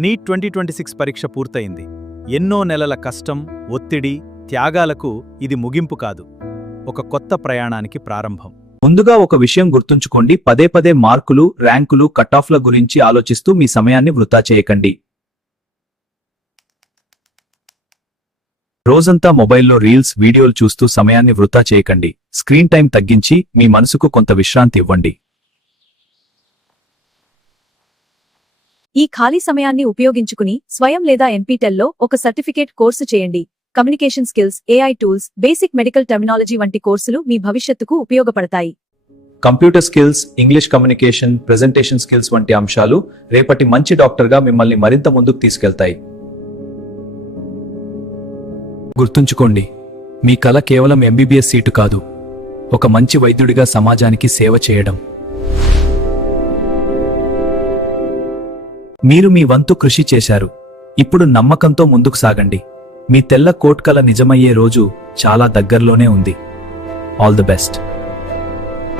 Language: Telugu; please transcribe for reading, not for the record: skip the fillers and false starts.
నీట్ 2026 పరీక్ష పూర్తయింది. ఎన్నో నెలల కష్టం, ఒత్తిడి, త్యాగాలకు ఇది ముగింపు కాదు, ఒక కొత్త ప్రయాణానికి ప్రారంభం. ముందుగా ఒక విషయం గుర్తుంచుకోండి, పదే పదే మార్కులు, ర్యాంకులు, కటాఫ్ల గురించి ఆలోచిస్తూ మీ సమయాన్ని వృధా చేయకండి. రోజంతా మొబైల్లో రీల్స్, వీడియోలు చూస్తూ సమయాన్ని వృధా చేయకండి. స్క్రీన్ టైం తగ్గించి మీ మనసుకు కొంత విశ్రాంతి ఇవ్వండి. ఈ ఖాళీ సమయాన్ని ఉపయోగించుకుని స్వయం లేదా ఎన్పీటెల్లో ఒక సర్టిఫికేట్ కోర్సు చేయండి. Communication skills, AI tools, basic medical terminology వంటి కోర్సులు మీ భవిష్యత్తుకు ఉపయోగపడతాయి. Computer skills, English communication, presentation skills వంటి అంశాలు రేపటి మంచి డాక్టర్గా మిమ్మల్ని మరింత ముందుకు తీసుకెళ్తాయి. గుర్తుంచుకోండి, మీ కల కేవలం ఎంబీబీఎస్ సీటు కాదు, ఒక మంచి వైద్యుడిగా సమాజానికి సేవ చేయడం. మీరు మీ వంతు కృషి చేశారు. ఇప్పుడు నమ్మకంతో ముందుకు సాగండి. మీ తెల్ల కోట్ కల నిజమయ్యే రోజు చాలా దగ్గరలోనే ఉంది. All the best.